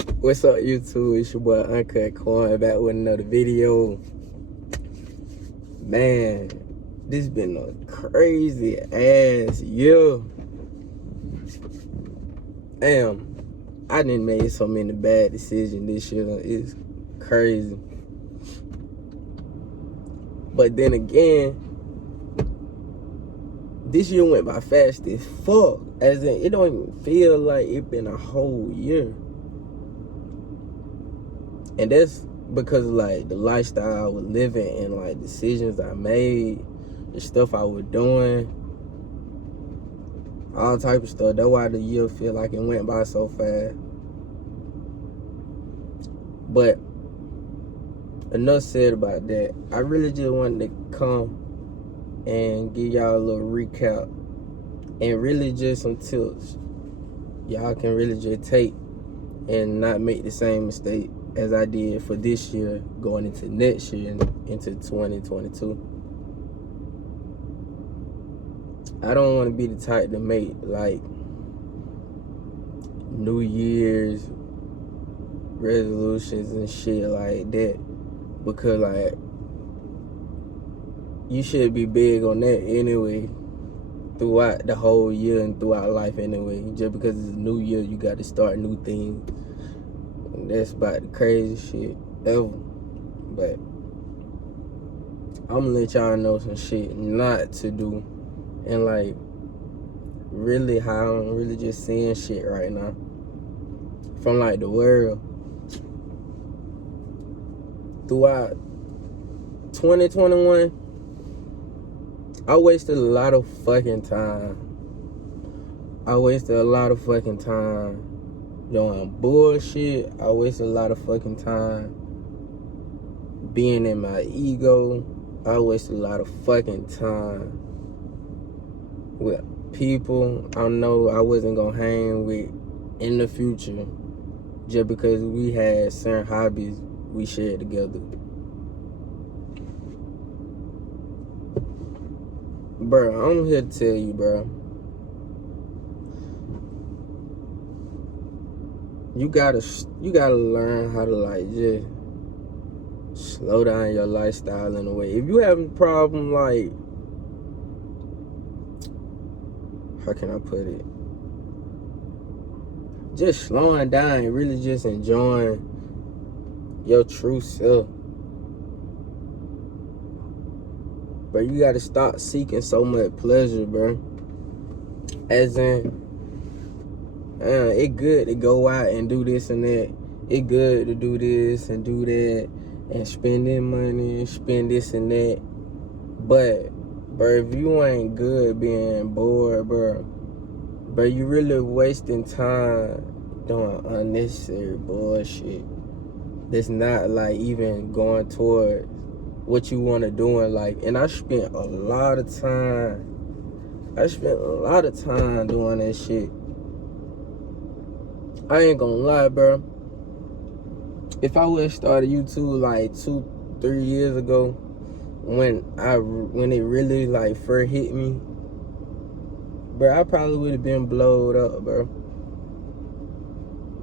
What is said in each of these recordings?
What's up, YouTube? It's your boy Uncut Coin back with another video. Man, this been a crazy ass year. Damn, I done made so many bad decisions this year. It's crazy. But then again, this year went by fast as fuck. As in, it don't even feel like it been a whole year. And that's because of like the lifestyle I was living and like decisions I made, the stuff I was doing, all type of stuff. That's why the year feel like it went by so fast. But enough said about that. I really just wanted to come and give y'all a little recap and really just some tips y'all can really just take and not make the same mistake as I did for this year going into next year and into 2022. I don't want to be the type to make like New Year's resolutions and shit like that, because like you should be big on that anyway throughout the whole year and throughout life anyway. Just because it's a new year, you got to start new things. And that's about the crazy shit ever. But I'm gonna let y'all know some shit not to do, and like really how I'm really just seeing shit right now from like the world. Throughout 2021, I wasted a lot of fucking time. I wasted a lot of fucking time doing bullshit. I wasted a lot of fucking time being in my ego. I wasted a lot of fucking time with people I know I wasn't gonna hang with in the future just because we had certain hobbies we shared together. Bro, I'm here to tell you, bro. You gotta learn how to like just slow down your lifestyle in a way. If you having a problem, like, how can I put it? Just slowing down and really just enjoying your true self. But you gotta stop seeking so much pleasure, bro. As in, it good to go out and do this and that. It good to do this and do that and spending money and spend this and that. But, bro, if you ain't good being bored, bro, you really wasting time doing unnecessary bullshit that's not like even going toward what you want to do in life. And I spent a lot of time doing that shit. I ain't gonna lie, bro. If I would have started YouTube like 2-3 years ago, when it really like first hit me, bro, I probably would have been blowed up, bro.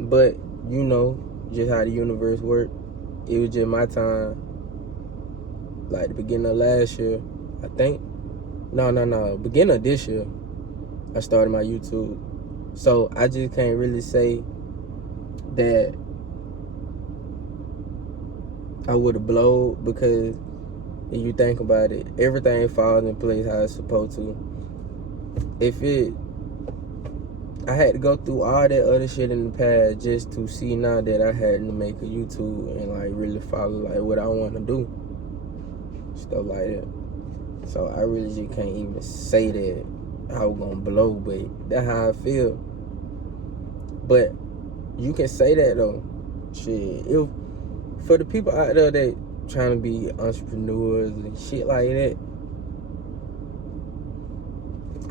But you know just how the universe worked. It was just my time. Like the beginning of last year, I think. No, beginning of this year, I started my YouTube. So I just can't really say that I would have blowed, because if you think about it, everything falls in place how it's supposed to. I had to go through all that other shit in the past just to see now that I had to make a YouTube and like really follow like what I want to do, stuff like that. So I really just can't even say that I was gonna blow, but that's how I feel. But you can say that though. Shit, if for the people out there that trying to be entrepreneurs and shit like that,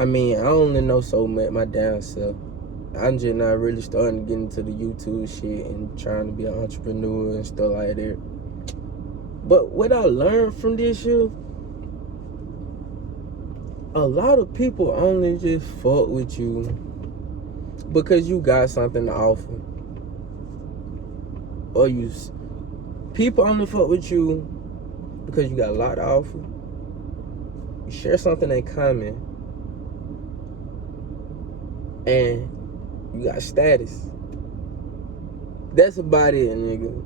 I mean, I only know so much my damn self. I'm just not really starting to get into the YouTube shit and trying to be an entrepreneur and stuff like that. But what I learned from this year, a lot of people only just fuck with you because you got something to offer. or people only fuck with you because you got a lot to offer. You share something in common, and you got status. That's about it, nigga.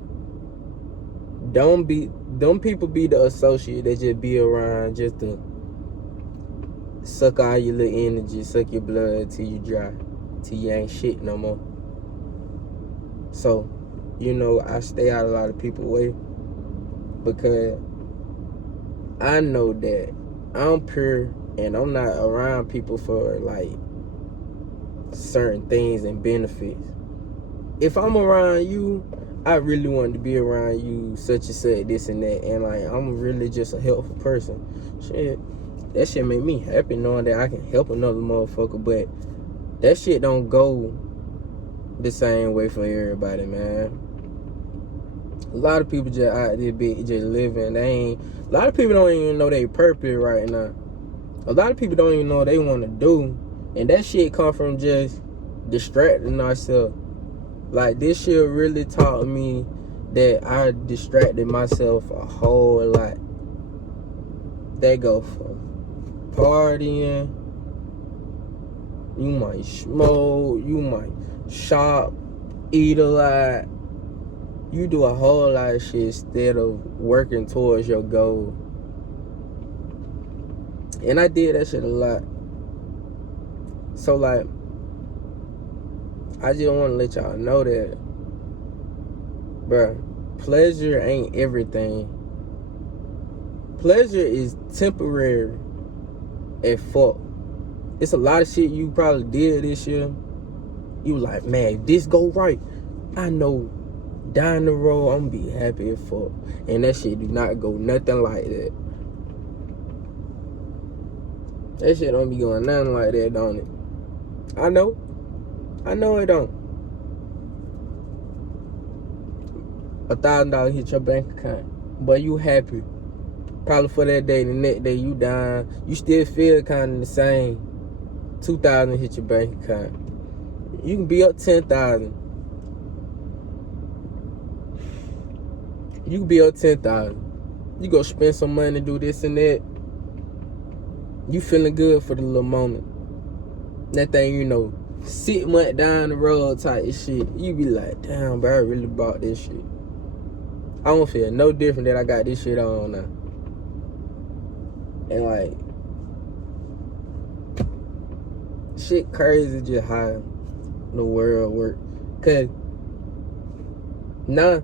Don't people be the associate that just be around just to suck all your little energy, suck your blood till you dry, till you ain't shit no more. So, I stay out of a lot of people's way because I know that I'm pure and I'm not around people for like certain things and benefits. If I'm around you, I really want to be around you, such and such, this and that, and like I'm really just a helpful person. Shit, that shit make me happy knowing that I can help another motherfucker, but that shit don't go the same way for everybody, man. A lot of people just out there just living. A lot of people don't even know they purpose right now. A lot of people don't even know what they want to do, and that shit come from just distracting ourselves. Like, this shit really taught me that I distracted myself a whole lot. They go for partying, you might smoke, you might shop, eat a lot. You do a whole lot of shit instead of working towards your goal. And I did that shit a lot. So, like, I just want to let y'all know that, bruh, pleasure ain't everything. Pleasure is temporary at fault. It's a lot of shit you probably did this year. You like, man, if this go right, I know down the road I'm gonna be happy as fuck. And that shit do not go nothing like that. That shit don't be going nothing like that, don't it? I know it don't. $1,000 hit your bank account, but you happy. Probably for that day. The next day you down. You still feel kind of the same. 2,000 hit your bank account. You can be up 10,000. You can be up 10,000. You go spend some money, do this and that. You feeling good for the little moment. That thing, 6 months down the road type of shit. You be like, damn, bro, I really bought this shit. I don't feel no different that I got this shit on now. And like, shit crazy just how the world work. Cause now,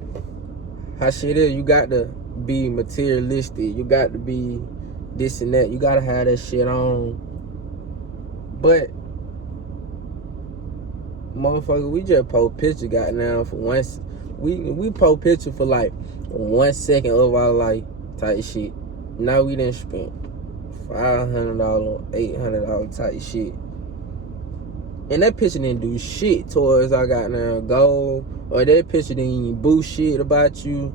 how shit is, you got to be materialistic. You got to be this and that. You got to have that shit on. But, motherfucker, we just post picture goddamn for once. We post picture for like 1 second of our life type shit. Now we done spent $500, $800 type shit. And that picture didn't do shit towards our goddamn goal. Or that picture didn't even boost shit about you.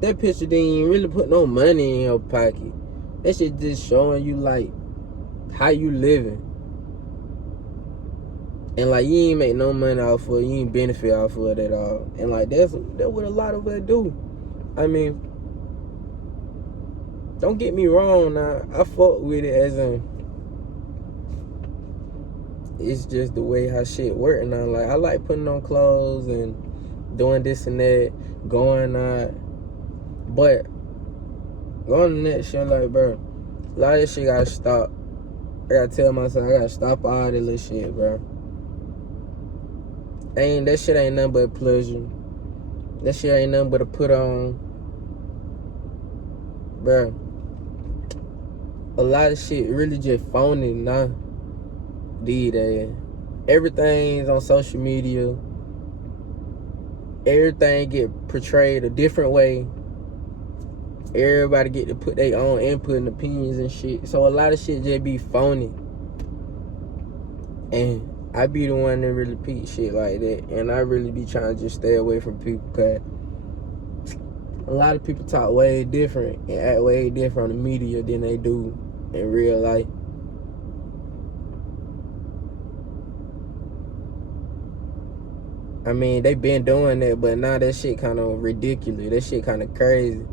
That picture didn't even really put no money in your pocket. That shit just showing you like how you living. And like, you ain't make no money off of it. You ain't benefit off of it at all. And like, that's what a lot of us do. I mean, don't get me wrong now. I fuck with it as in, it's just the way how shit work now. Like, I like putting on clothes and doing this and that, going out. But going to that shit, like, bro, a lot of this shit gotta stop. I gotta tell myself, I gotta stop all this little shit, bro. That shit ain't nothing but pleasure. That shit ain't nothing but a put on. Bro, a lot of shit really just phony now. These days. Everything's on social media. Everything get portrayed a different way. Everybody get to put their own input and opinions and shit. So a lot of shit just be phony. And I be the one that really repeat shit like that. And I really be trying to just stay away from people, because a lot of people talk way different and act way different on the media than they do in real life. I mean, they been doing that, but now that shit kind of ridiculous. That shit kind of crazy.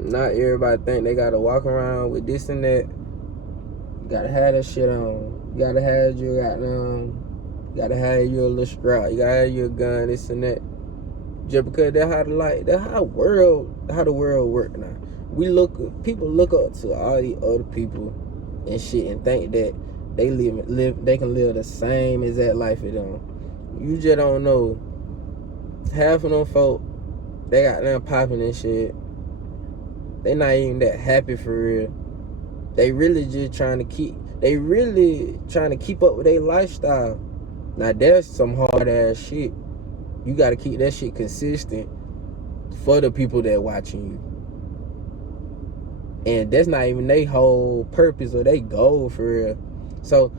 Not everybody think they gotta walk around with this and that. You gotta have that shit on. You gotta have your gotta have your little strap. You gotta have your gun, this and that. Just because that's how the world work now. People look up to all these other people and shit and think that they can live the same exact life as them. You just don't know. Half of them folk, they got them popping and shit. They not even that happy for real. They really just trying to keep up with their lifestyle. Now that's some hard ass shit. You gotta keep that shit consistent for the people that watching you. And that's not even their whole purpose or their goal for real. So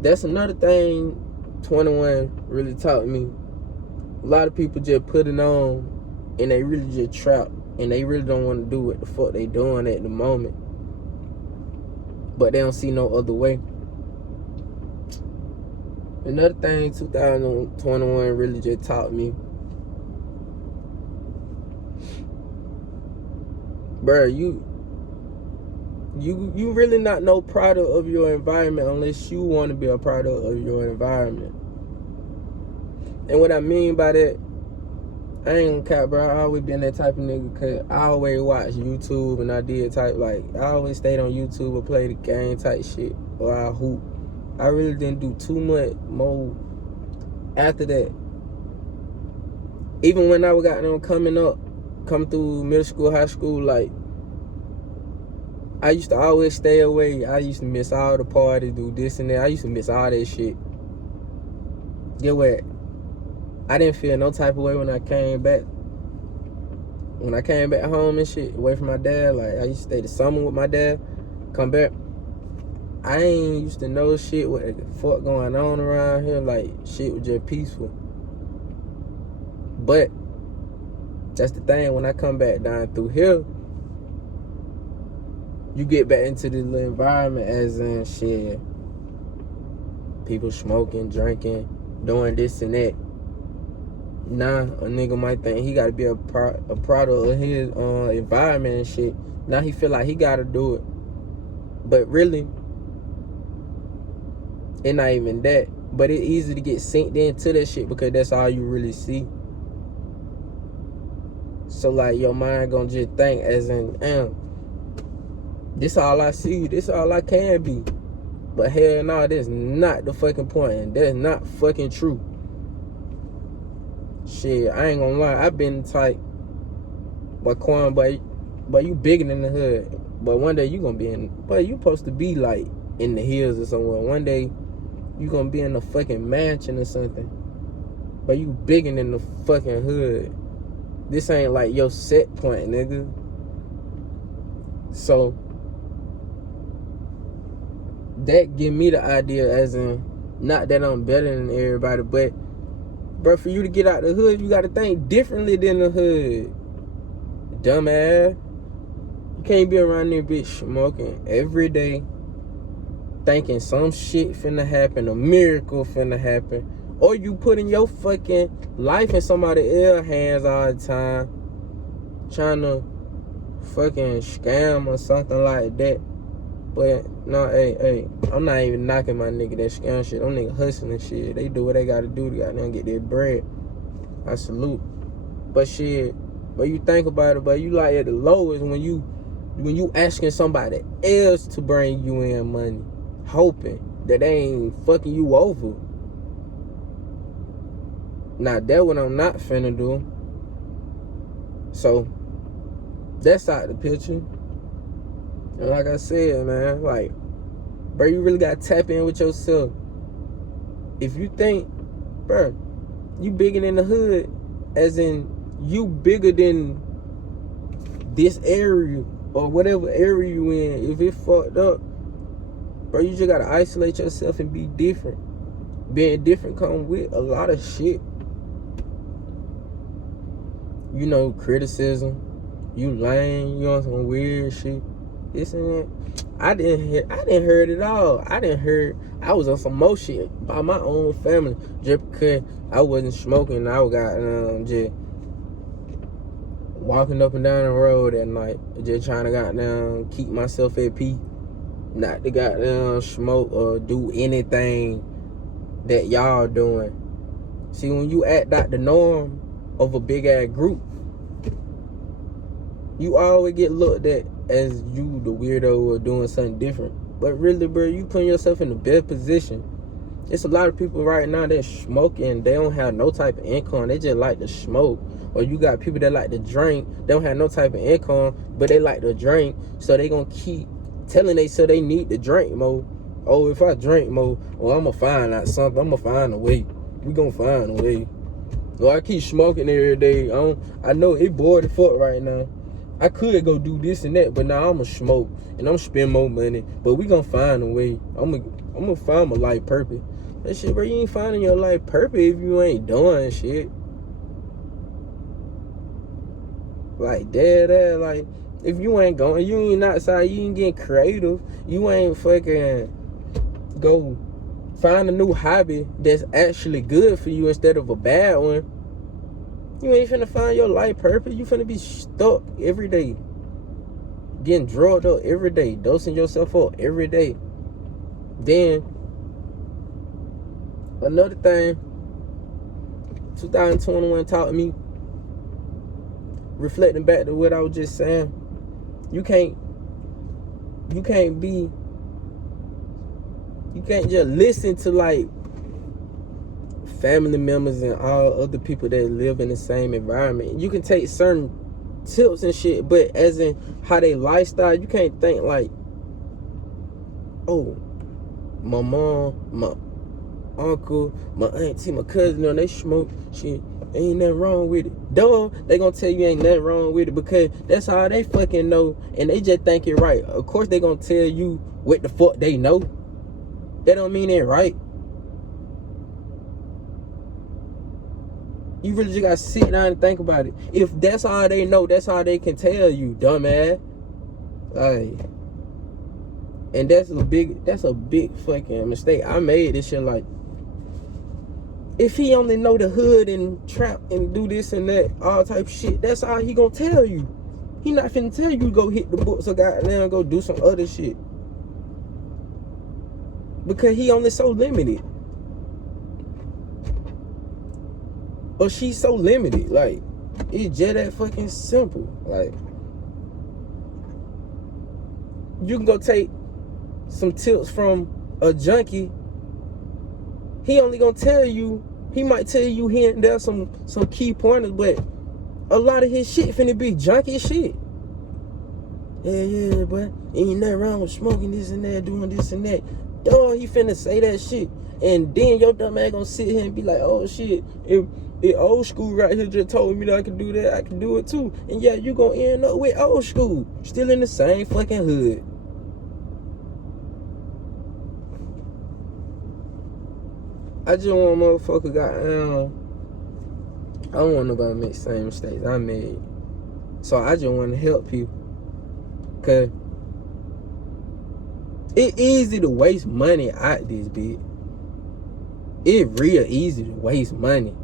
that's another thing 21 really taught me. A lot of people just put it on and they really just trapped and they really don't want to do what the fuck they doing at the moment. But they don't see no other way. Another thing 2021 really just taught me, bruh, you really not no product of your environment unless you want to be a product of your environment. And what I mean by that, I ain't gonna cap, bro. I always been that type of nigga, cause I always watch YouTube and I always stayed on YouTube or play the game type shit or I hoop. I really didn't do too much more after that. Even when I got them coming through middle school, high school, like, I used to always stay away. I used to miss all the parties, do this and that. I used to miss all that shit. Get what? I didn't feel no type of way when I came back. When I came back home and shit, away from my dad, like, I used to stay the summer with my dad, come back. I ain't used to know shit, what the fuck going on around here. Like, shit was just peaceful. But that's the thing, when I come back down through here, you get back into this little environment, as in shit, people smoking, drinking, doing this and that. Now a nigga might think he gotta be a product of his environment and shit. Now he feel like he gotta do it. But really, it not even that. But it's easy to get synced into that shit because that's all you really see. So like your mind gonna just think as in, damn, this all I see, this all I can be. But hell no, that's not the fucking point, and that's not fucking true. Shit, I ain't gonna lie, I been tight. But Quan, but you bigger than the hood. But one day you gonna be you supposed to be like in the hills or somewhere. One day you gonna be in a fucking mansion or something. But you bigger than the fucking hood. This ain't like your set point, nigga. So that give me the idea, as in, not that I'm better than everybody, but bro, for you to get out the hood, you gotta think differently than the hood. Dumbass. You can't be around there bitch smoking every day, thinking some shit finna happen, a miracle finna happen. Or you putting your fucking life in somebody else's hands all the time, trying to fucking scam or something like that. But no, hey, I'm not even knocking my nigga that scam shit. Them niggas hustling shit. They do what they gotta do to goddamn get their bread. I salute. But shit, but you think about it, but you like at the lowest when you asking somebody else to bring you in money, hoping that they ain't fucking you over. Now that's what I'm not finna do. So that's out the picture. And like I said, man, like, bro, you really gotta tap in with yourself. If you think, bro, you bigger than the hood, as in you bigger than this area or whatever area you in, if it fucked up, bro, you just gotta isolate yourself and be different. Being different come with a lot of shit. You know, criticism, you lame, you on some weird shit. this and that. I didn't hear it all. I was on some more shit by my own family just because I wasn't smoking. I got just walking up and down the road at night, just trying to goddamn keep myself at peace, not to goddamn smoke or do anything that y'all doing. See, when you act out the norm of a big ass group, you always get looked at as you the weirdo or doing something different. But really, bro, you putting yourself in the best position. It's a lot of people right now that smoking. They don't have no type of income. They just like to smoke. Or you got people that like to drink. They don't have no type of income, but they like to drink. So they gonna keep telling themselves they need to drink more. Oh, if I drink more, well, I'm gonna find out something. I'm gonna find a way. We gonna find a way. Or I keep smoking every day. I know it bored the fuck right now. I could go do this and that, but now I'm gonna smoke and I'm spend more money. But we gonna find a way. I'm gonna find my life purpose. That shit, bro, you ain't finding your life purpose if you ain't doing shit. Like that, like if you ain't going, you ain't outside, you ain't getting creative, you ain't fucking go find a new hobby that's actually good for you instead of a bad one. You ain't finna find your life purpose. You finna be stuck every day, getting drugged up every day, dosing yourself up every day. Then another thing 2021 taught me, reflecting back to what I was just saying, you can't just listen to like family members and all other people that live in the same environment. You can take certain tips and shit, but as in how they lifestyle, you can't think like, oh, my mom, my uncle, my auntie, my cousin, they smoke shit. Ain't nothing wrong with it. Duh, they gonna tell you ain't nothing wrong with it because that's how they fucking know, and they just think it right. Of course they gonna tell you what the fuck they know. That don't mean it right. You really just gotta sit down and think about it. If that's all they know, that's all they can tell you, dumbass. Like, and that's a big fucking mistake. I made this shit. Like, if he only know the hood and trap and do this and that, all type of shit, that's all he gonna tell you. He not finna tell you go hit the books or goddamn go do some other shit. Because he only so limited. Or she's so limited. Like, it's just that fucking simple. Like, you can go take some tips from a junkie. He only gonna tell you, he might tell you here and there some key pointers, but a lot of his shit finna be junkie shit. Yeah, but ain't nothing wrong with smoking this and that, doing this and that. Dog, he finna say that shit. And then your dumb ass gonna sit here and be like, oh shit, if old school right here just told me that I can do that, I can do it too. And yeah, you gonna end up with old school, still in the same fucking hood. I just want motherfucker I don't want nobody to make the same mistakes I made. So I just want to help people. Cause it's easy to waste money out this bitch. It's real easy to waste money.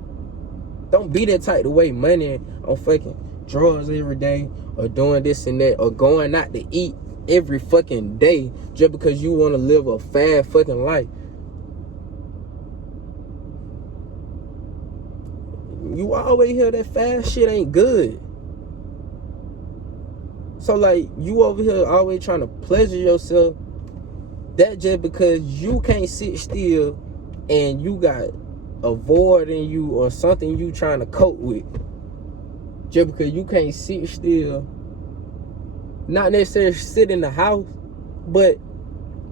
Don't be that type to waste money on fucking drugs every day, or doing this and that, or going out to eat every fucking day just because you want to live a fast fucking life. You always hear that fast shit ain't good. So like, you over here always trying to pleasure yourself. That just because you can't sit still and you got a void in you or something you trying to cope with. Just because you can't sit still, not necessarily sit in the house, but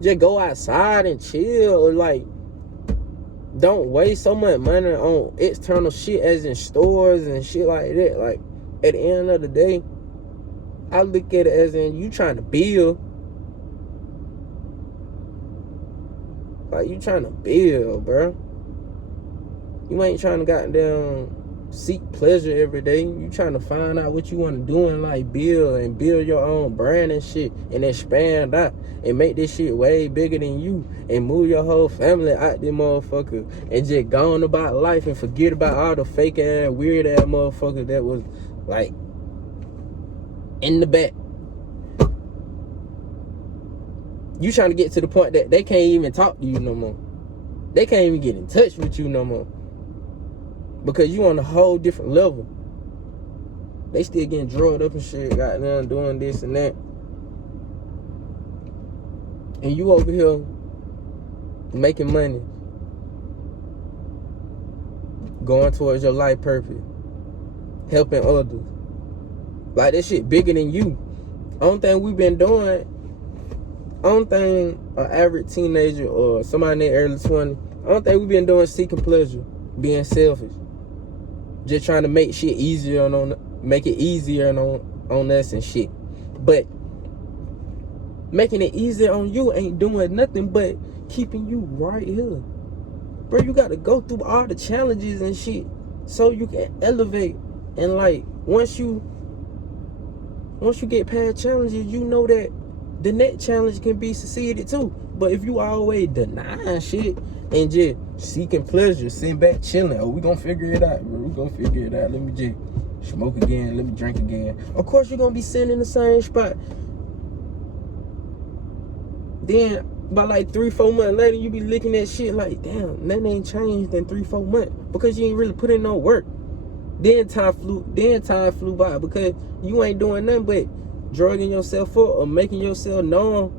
just go outside and chill, or like, don't waste so much money on external shit as in stores and shit like that. Like, at the end of the day, I look at it as in you trying to build. Like, you trying to build, bro. You ain't trying to goddamn seek pleasure every day. You trying to find out what you want to do and like build your own brand and shit and expand out and make this shit way bigger than you and move your whole family out this motherfucker and just go on about life and forget about all the fake ass, weird ass motherfuckers that was like in the back. You trying to get to the point that they can't even talk to you no more. They can't even get in touch with you no more. Because you on a whole different level. They still getting drugged up and shit, goddamn doing this and that. And you over here making money. Going towards your life purpose. Helping others. Like that shit bigger than you. Only thing we been doing, only thing an average teenager or somebody in their early 20s, only thing we been doing is seeking pleasure. Being selfish. Just trying to make shit easier make it easier on us and shit. But making it easier on you ain't doing nothing but keeping you right here. Bro, you gotta go through all the challenges and shit so you can elevate. And like once you get past challenges, you know that the next challenge can be succeeded too. But if you always denying shit and just seeking pleasure, sitting back chilling, oh, we gonna figure it out, bro. We gonna figure it out. Let me just smoke again. Let me drink again. Of course, you're gonna be sitting in the same spot. Then, by like 3-4 months later, you be looking at shit like, damn, nothing ain't changed in 3-4 months because you ain't really put in no work. Then time flew by because you ain't doing nothing but drugging yourself up or making yourself know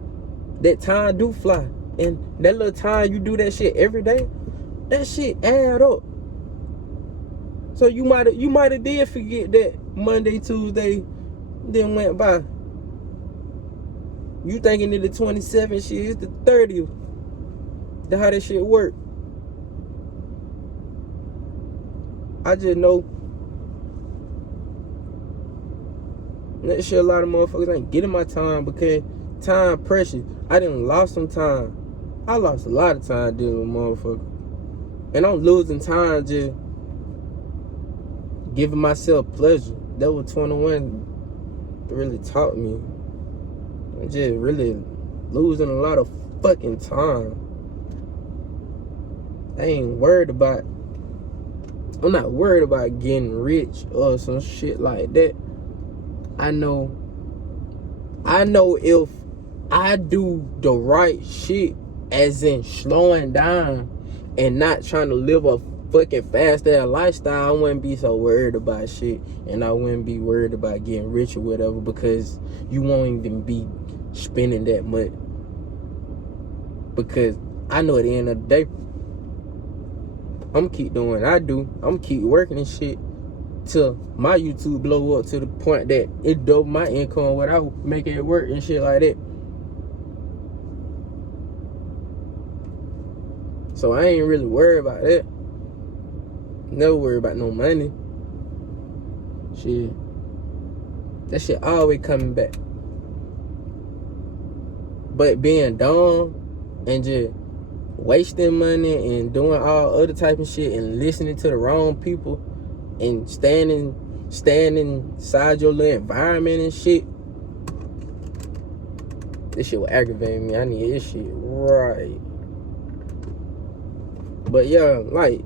that time do fly. And that little time you do that shit every day, that shit add up. So you might have did forget that Monday, Tuesday then went by. You thinking that the 27th shit is the 30th. That's how that shit work. I just know that shit a lot of motherfuckers ain't getting my time because time precious. I done lost some time. I lost a lot of time dealing with motherfuckers. And I'm losing time just giving myself pleasure. That was 21 really taught me. I'm just really losing a lot of fucking time. I'm not worried about getting rich or some shit like that. I know if I do the right shit, as in slowing down and not trying to live a fucking fast ass lifestyle, I wouldn't be so worried about shit, and I wouldn't be worried about getting rich or whatever, because you won't even be spending that much. Because I know at the end of the day, I'm keep doing what I do. I'm keep working and shit till my YouTube blow up to the point that it double my income without making it work and shit like that. So I ain't really worried about that. Never worry about no money. Shit. That shit always coming back. But being dumb and just wasting money and doing all other type of shit and listening to the wrong people and standing inside your little environment and shit, this shit will aggravate me. I need this shit right. But yeah, like,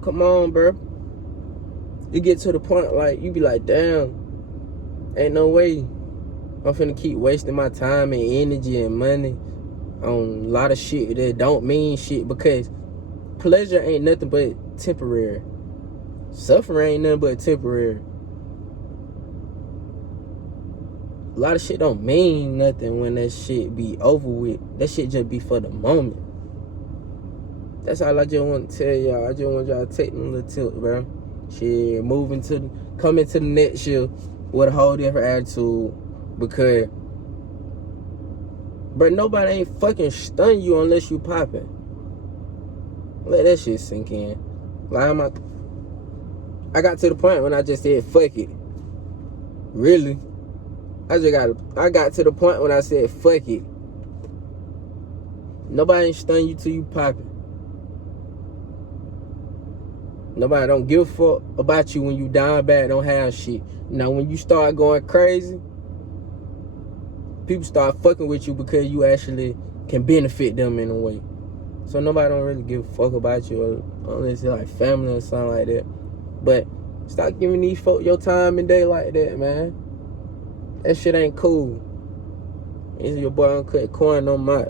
come on, bro. You get to the point, like, you be like, damn, ain't no way I'm finna keep wasting my time and energy and money on a lot of shit that don't mean shit, because pleasure ain't nothing but temporary. Suffering ain't nothing but temporary. A lot of shit don't mean nothing when that shit be over with. That shit just be for the moment. That's all I just want to tell y'all. I just want y'all to take them little tilt, bro. Shit, coming to the next year with a whole different attitude, because, bro, nobody ain't fucking stun you unless you popping. Let that shit sink in. Like, I got to the point when I just said, fuck it. Really? I got to the point when I said, fuck it. Nobody ain't stun you till you popping. Nobody don't give a fuck about you when you down bad, don't have shit. Now, when you start going crazy, people start fucking with you because you actually can benefit them in a way. So nobody don't really give a fuck about you unless it's like family or something like that. But stop giving these folk your time and day like that, man. That shit ain't cool. It's your boy Uncut Corn on my